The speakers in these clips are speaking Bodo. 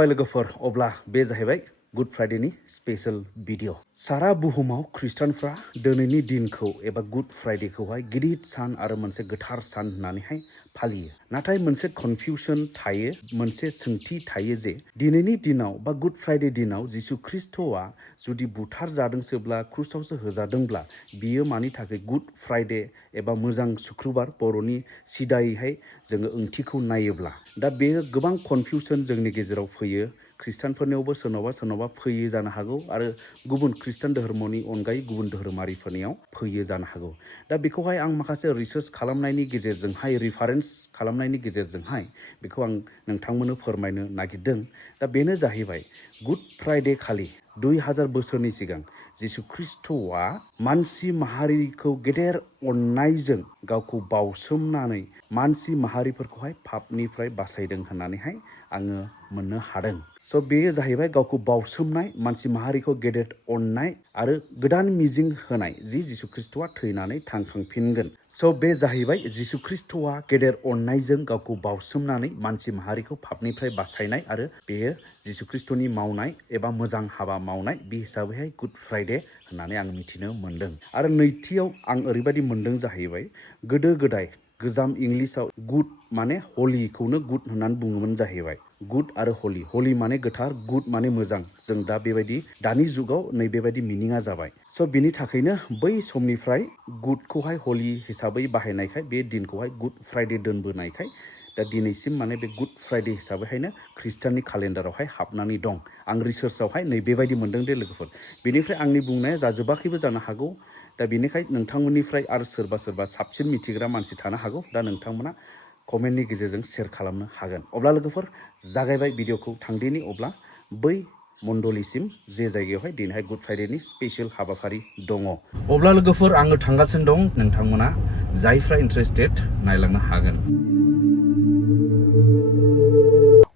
खुलुमबाय लोगोफोर अब्ला बे जाहैबाय गुड फ्राइडेनि स्पेशल भिडिअ सारा बुहुमाव खृष्टानफ्रा दिनैनि दिनखौ एबा गुड फ्राइडेखौहाय गिदिर सान आरो मोनसे गोथार सान होननानैहाय फालियो नाथाय मोनसे कनफिउसन थायो मोनसे सोंथि थायो जे दिनैनि दिनाव बा गुड फ्राइडे दिनाव जिसु ख्रिस्टआ जुदि बुथार जादोंसोब्ला क्रुसावसो होजादोंब्ला बियो मानि थाखाय गुड फ्राइडे एबा मोजां शुक्रबार बर'नि सिदायैहाय जोङो ओंथिखौ नायोब्ला दा बे गोबां कनफिउसन जोंनि गेजेराव फैयो खृष्टानफोरनियावबो सोरनावबा फैयो जानो हागौ आरो गुबुन खृष्टान धर्मनि अनगायै गुबुन धोरोमारिफोरनियाव फैयो जानो हागौ दा बेखौहाय आं माखासे रिसार्च खालामनायनि गेजेरजोंहाय रिफारेन्स खालामनायनि गेजेरजोंहाय बेखौ आं नोंथांमोननो फोरमायनो नागिरदों दा बेनो जाहैबाय गुड फ्राइडे खालि 2000 बोसोरनि सिगां जिसु ख्रिस्टआ मानसि माहारिखौ गेदेर अननायजों गावखौ बावसोमनानै मानसि माहारिफोरखौहाय पापनिफ्राय बासायदों होननानैहाय आङो मोननो हादों स' बेयो जाहैबाय गावखौ बावसोमनाय मानसि माहारिखौ गेदेर अननाय आरो गोदान मिजिं होनाय जि जिसु ख्रिस्टआ थैनानै थांखांफिनगोन स' बे जाहैबाय जिसु ख्रिस्टआ गेदेर अननायजों गावखौ बावसोमनानै मानसि माहारिखौ पापनिफ्राय बासायनाय आरो बेयो जिसु ख्रिस्टनि मावनाय एबा मोजां हाबा मावनाय बे हिसाबैहाय गुड फ्राइडे होननानै आं मिथिनो मोनदों आरो नैथियाव आं ओरैबायदि मोनदों जाहैबाय गोदो गोदाय गोजाम इंलिसाव गुड माने हलिखौनो गुड होननानै बुङोमोन जाहैबाय गुड आरो हलि माने गोथार गुड माने मोजां जों दा बेबायदि दानि जुगाव नैबेबायदि मिनिङा जाबाय स' बिनि थाखायनो बै समनिफ्राय गुडखौहाय हलि हिसाबै बाहायनायखाय बे दिनखौहाय गुड फ्राइडे दोनबोनायखाय दा दिनैसिम माने बे गुड फ्राइडे हिसाबैहायनो खृष्टाननि केलेन्डारावहाय हाबनानै दं आं रिसार्चआवहाय नैबेबायदि मोनदों दे लोगोफोर बेनिफ्राय आंनि बुंनाया जाजोबाखैबो जानो हागौ दा बेनिखायनो नोंथांमोननिफ्राय आरो सोरबा साबसिन मिथिग्रा मानसि थानो हागौ दा नोंथांमोना कमेन्टनि गेजेरजों शेयार खालामनो हागोन अब्ला लोगोफोर जागायबाय भिडिअखौ थांदिनि अब्ला बै मण्डलिसिम जे जायगायावहाय दिनैहाय गुड फ्राइडेनि स्पेशल हाबाफारि दङ अब्ला लोगोफोर आङो थांगासिनो दं नोंथांमोना जायफ्रा इन्टारेस्टेड नायलांनो हागोन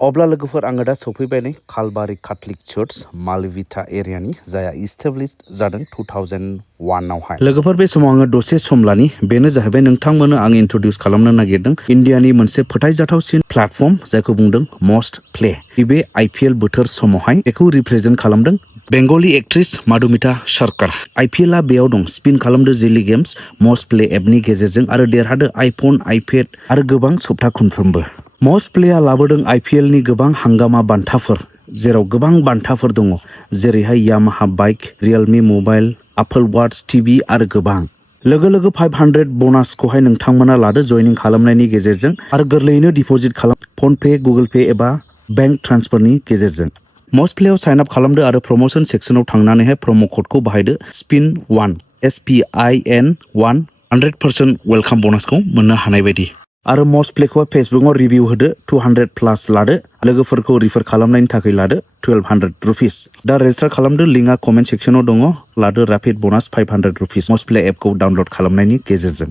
अब्ला लोगोफोर आङो दा सफैबाय नै कालबारि कैथलिक चार्च मालविटा एरियानि जायहा इस्टाब्लिश जादों 2001 आवहाय लोगोफोर बे समाव आङो दसे सम लानि बेनो जाहैबाय नोंथांमोननो आं इन्ट्रडिउस खालामनो नागिरदों इन्डियानि मोनसे फोथायजाथावसिन प्लेटफर्म जायखौ बुंदों मस्ट प्ले बे आइपिएल बोथोर समावहाय बेखौ रिप्रेजेन्ट खालामदों बेंगली एक्ट्रेस माधुमिता सरकार आइपिएलआ बेयाव दं स्पिन खालामदो जिलि गेम्स मस्ट प्ले एपनि गेजेरजों आरो देरहादो आइफन आइपेड आरो गोबां सप्ता खनफ्रोमबो मस्ट प्लेआ लाबोदों आइपिएलनि गोबां हांगामा बान्थाफोर जेराव गोबां बान्थाफोर दङ जेरैहाय Yamaha bike Realme mobile Apple watch TV आरो गोबां लोगो 500 बनासखौहाय नोंथांमोना लादो जयनिं खालामनायनि गेजेरजों आरो गोरलैयैनो डिपजिट खालाम फन पे गुगोल पे एबा बेंक ट्रान्सफारनि गेजेरजों मस्ट प्लेआव साइन आप खालामदो आरो प्रमोशन सेक्सनाव थांनानैहाय प्रम' क'डखौ बाहायदो स्पिन 1 SPIN 1 100% वेलकाम बनासखौ मोननो हानाय बायदि आरो मस्ट प्लेखौ फेसबुकआव रिभिउ होदो 200 प्लास लादो लोगोफोरखौ रिफार खालामनायनि थाखाय लादो 1200 रुपिस दा रेजिस्टार खालामदो लिंकआ कमेन्ट सेक्सनाव दङ लादो रैपिड बनास 500 रुपिस मस्ट प्ले एपखौ डाउनलड खालामनायनि गेजेरजों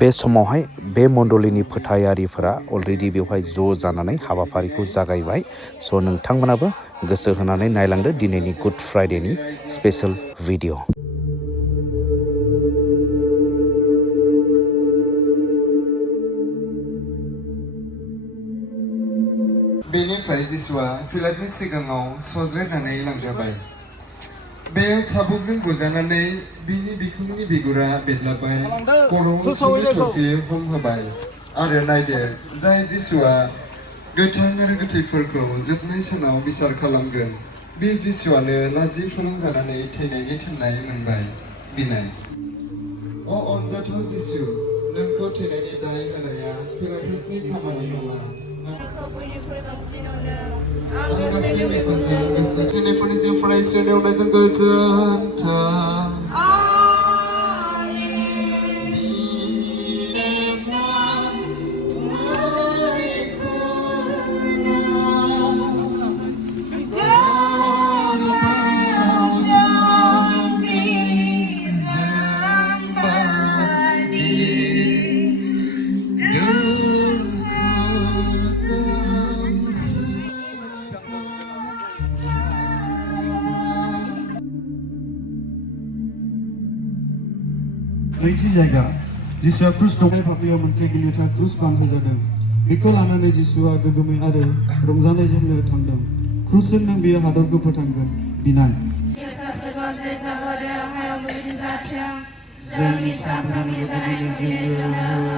बे समावहाय बे मण्डलिनि फोथायारिफोरा अलरेडि बेवहाय ज' जानानै हाबाफारिखौ जागायबाय स' नोंथांमोनाबो गोसो होनानै नायलांदो दिनैनि गुड फ्राइडेनि स्पेशल भिडिअ बेनिफ्राय जिसुआ पिलातनि सिगाङाव सज्रायनानै लांजाबाय बे साबुकजों बुजानानै बिनि बिखुंनि बिगुरा बेरलाबाय खर'आव सुनि थफि हमहोबाय आरो नायदो जाय जिसुआ गोथां आरो गोथैफोरखौ जोबनाय सानाव बिसार खालामगोन बे जिसुआनो लाजि फोनांजानानै थैनायनि थिननाय मोनबाय बिनाय अ अनजाथाव जिसु नोंखौ थैनायनि दाय होनाया पिलातसनि खामानि नङा आं गासै मेगनजों गोसो थैनायफोरनि जिउ फरायस्रायनायाव नायजों गोजोन्थों नैथि जायगा जिसुआ क्रुस दंनाय फाफ्लियाव मोनसे गिलिरथार क्रुस बानहोजादों बेखौ लानानै जिसुआ गोगोमै आरो रंजानायजोंनो थांदों क्रुसजों नों बियो हादरखौ फोथांगोन बिनाय जोंनि सानफ्रोमबोनि जानायखौ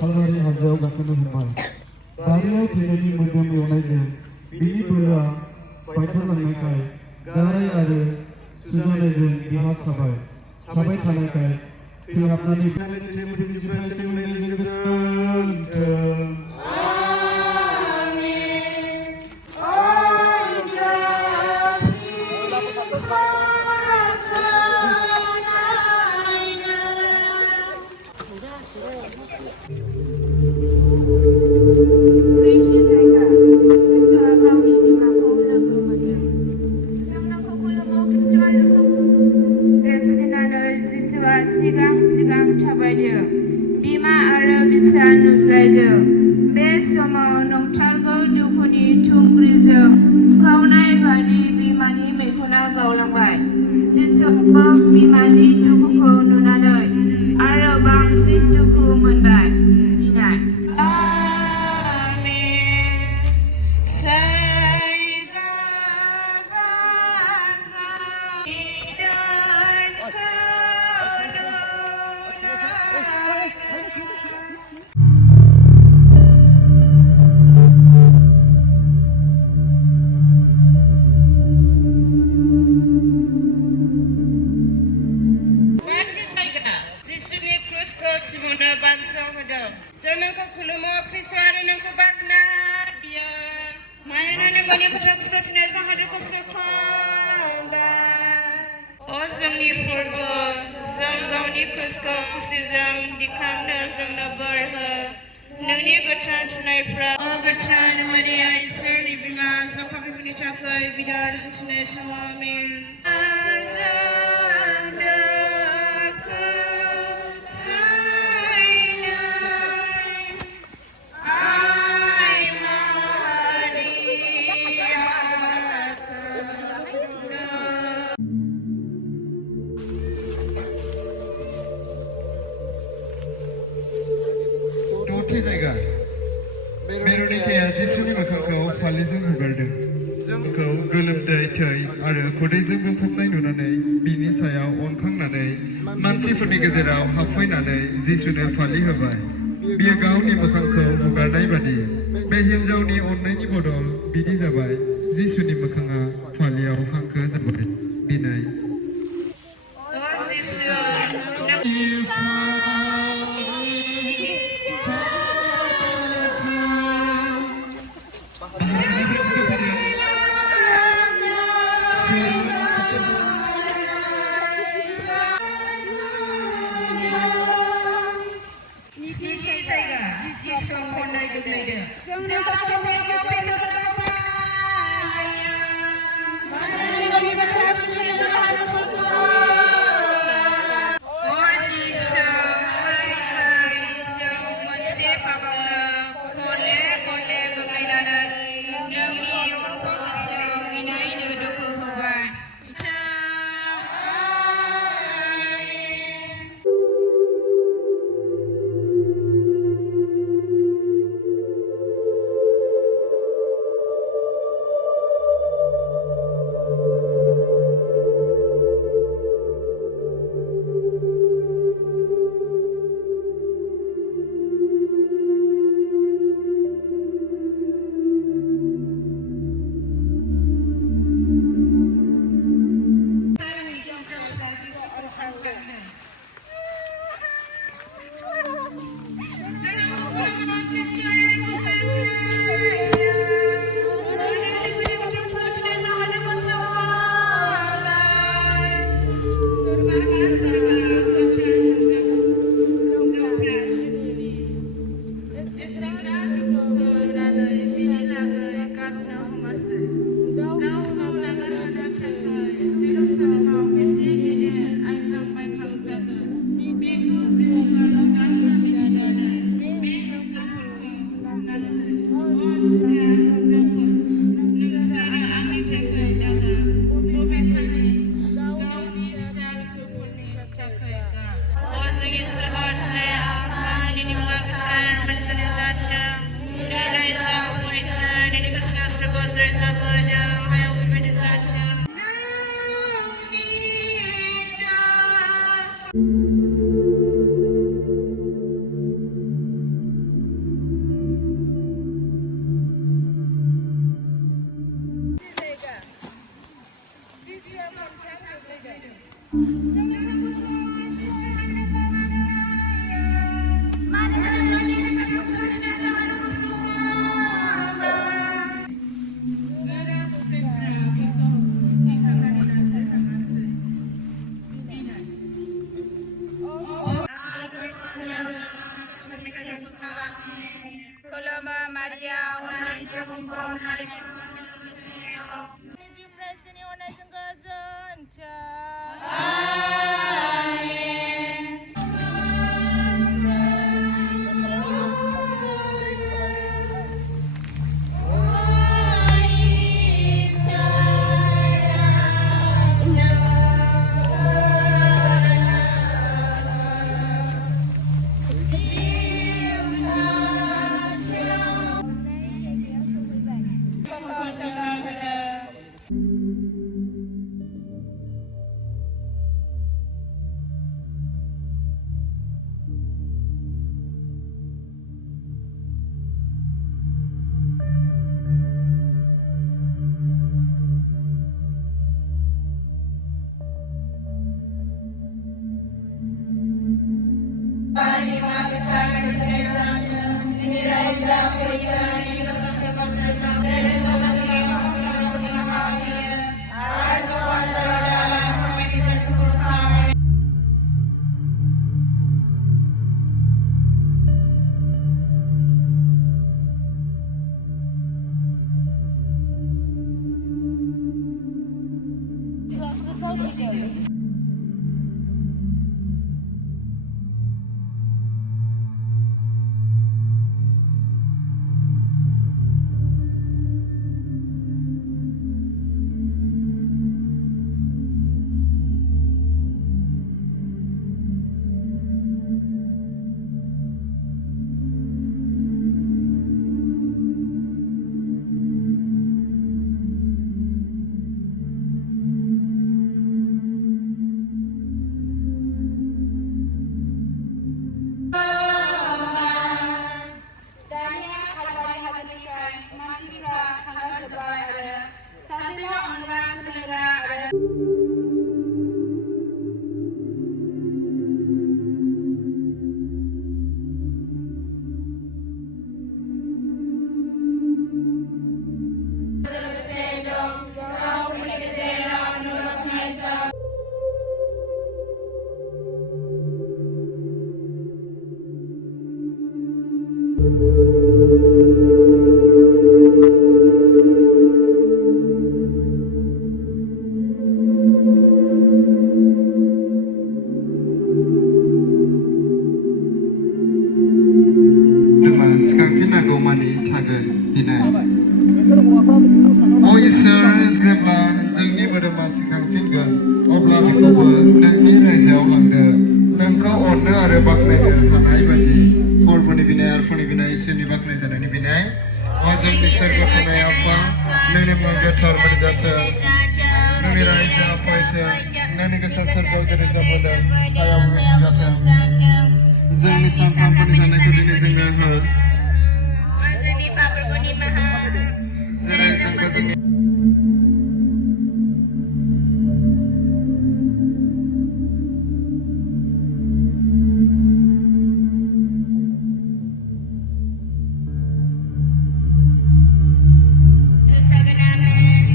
kalbari हाजोआव गाखोनो हमबाय बारियाव थैनायनि मोदोम एवनायजों बिनि बोलोआ बायथारलांनायखाय गाराय आरो सुजानायजों बिहा साबाय थानायखाय थैहाबनानै ब्रैथि जायगा जिसुआ गावनि बिमाखौ लोगो मोनदों जों नोंखौ खुलुमो खृष्टआरिखौ रेबसिनानै जिसुआ सिगां थाबायदों बिमा आरो बिसा नुज्लायदों बे समाव नंथारगौ दुखुनि थुंग्रिजों सुखावनाय बादि बिमानि मेगना गावलांबाय जिसुआबो बिमानि दुखुखौ नुनानै आरो बांसिन दुखु मोनबाय गिनाय जिसुनि क्रुसखौ सिबुनो बानस'आव होदों जों नोंखौ खुलुमो खृष्ट आरो नोंखौ बाख्नायो मानोना नोंनि खोथाखौ सोरजिनाय जाहादोखौ सोखांबाय अ जोंनि फोरबो जों गावनि क्रुसखौ खुसिजों दिखांनो जोंनो बोर हो नोंनि गोथार थुनायफ्रा अ गोथार मारिया इसोरनि बिमा जों पापिफोरनि थाखाय बिदा आरो जोंथिनाय समाव आमेन दथि जायगा बेरनिकाया जिसुनि मोखांखौ फालिजों हुगारदों जोंखौ गोलोमदै थै आरो खुदैजों बुंफबनाय नुनानै बिनि सायाव अनखांनानै मानसिफोरनि गेजेराव हाबफैनानै जिसुनो फालि होबाय बियो गावनि मोखांखौ हुगारनाय बादि बे हिन्जावनि अननायनि बदल बिदि जाबाय जिसुनि मोखाङा फालियाव हांखो जाबाय बिनाय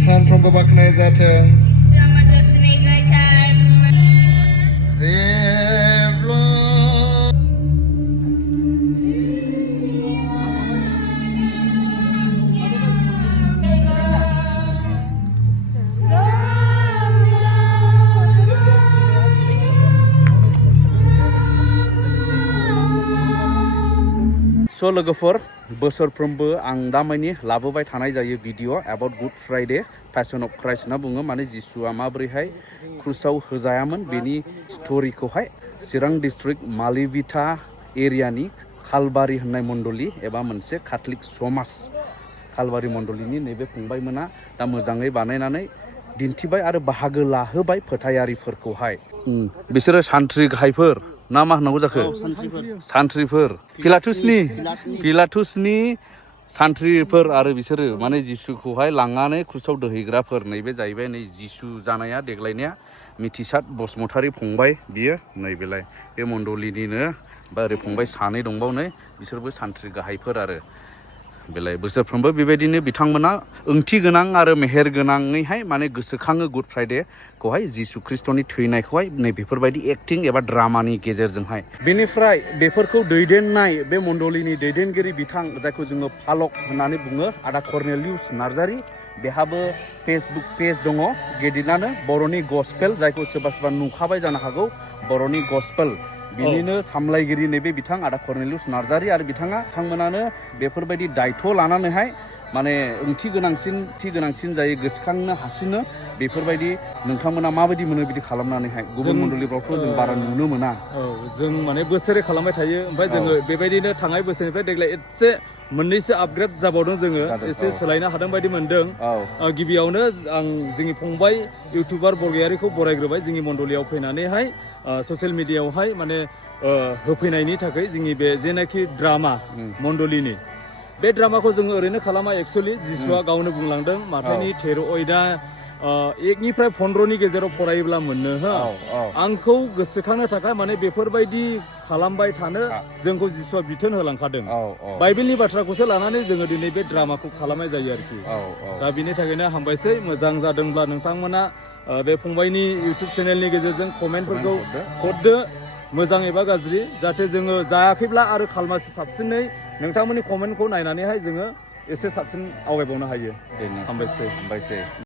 सानफ्रोमबो बाख्नाय जाथों स' लोगोफोर बोसोरफ्रोमबो आं दामानि लाबोबाय थानाय जायो video about good Friday passion of Christ होनना बुङो माने जिसुआ माबोरैहाय क्रुसाव होजायामोन बेनि स्ट'रिखौहाय चिरां डिस्ट्रिक्ट मालिविटा एरियानि खालबारि होननाय मण्डली एबा मोनसे काथलिक समाज खालबारि मण्डलीनि नैबे फंबायमोना दा मोजाङै बानायनानै दिन्थिबाय आरो बाहागो लाहोबाय फोथायारिफोरखौहाय बिसोरो सान्थ्रि गाहायफोर ना मा होननांगौ जाखो सान्थ्रिफोर पिलाथुसनि सान्थ्रिफोर आरो बिसोरो माने जिसुखौहाय लांनानै क्रुसाव दोहैग्राफोर नैबे जाहैबाय नै जिसु जानाया देग्लायनाया मिथिसार बसुमतारी फंबाय बियो नैबेलाय बे मण्डलीनिनो बा ओरै फंबाय सानै दंबावनो बिसोरबो सान्थ्रि गाहायफोर आरो बेलाय बोसोरफ्रोमबो बेबायदिनो बिथांमोना ओंथि गोनां आरो मेहेर गोनाङैहाय माने गोसोखाङो गुड फ्राइडेखौहाय जिसु ख्रिस्टनि थैनायखौहाय नै बेफोरबायदि एक्टिं एबा ड्रामानि गेजेरजोंहाय बेनिफ्राय बेफोरखौ दैदेननाय बे मण्डलीनि दैदेनगिरि बिथां जायखौ जोङो फालक होननानै बुङो आदा कर्नेलियुस नार्जारी बेहाबो फेसबुक पेज दङ गेदिरानो बर'नि गस्पेल जायखौ सोरबा सोरबा नुखाबाय जानो हागौ बर'नि गस्पेल बिनिनो सामलायगिरि नैबे बिथां आदा कर्नेलियुस नार्जारी आरो बिथांमोनानो बेफोरबायदि दायथ' लानानैहाय माने ओंथि गोनांसिन जायो गोसोखांनो हासिनो बेफोरबायदि नोंथांमोना माबायदि मोनो बिदि खालामनानैहाय गुबुन मण्डलीफ्रावथ' जों बारा नुनो मोना जों माने बोसोरै खालामबाय थायो ओमफ्राय जोङो बेबायदिनो थांनाय बोसोरनिफ्राय देग्लाय एसे मोननैसो आपग्रेड जाबावदों जोङो एसे सोलायनो हादों बायदि मोनदों गिबियावनो आं जोंनि फंबाय इउटुबार बरगयारिखौ बरायग्रोबाय जोंनि मण्डलीयाव फैनानैहाय ससियेल मिडियायावहाय माने होफैनायनि थाखाय जोंनि बे जेनाखि ड्रामा मण्डलीनि बे ड्रामाखौ जोङो ओरैनो खालामा एक्सुवेलि जिसुआ गावनो बुंलांदों माथाइनि 1 निफ्राय 15 गेजेराव फरायोब्ला मोननो हो आंखौ गोसोखांनो थाखाय माने बेफोरबायदि खालामबाय थानो जोंखौ जिसुआ बिथोन होलांखादों बाइबेलनि बाथ्राखौसो लानानै जोङो दिनै बे ड्रामाखौ खालामनाय जायो आरोखि दा बिनि थाखायनो हामबायसै मोजां जादोंब्ला नोंथांमोना बे फंबायनि इउटुब चेनेलनि गेजेरजों कमेन्टफोरखौ हरदो मोजां एबा गाज्रि जाहाथे जोङो जायाखैब्ला आरो खालमासि साबसिनै नोंथांमोननि कमेन्टखौ नायनानैहाय जोङो एसे साबसिन आवगायबावनो हायो हामबायसै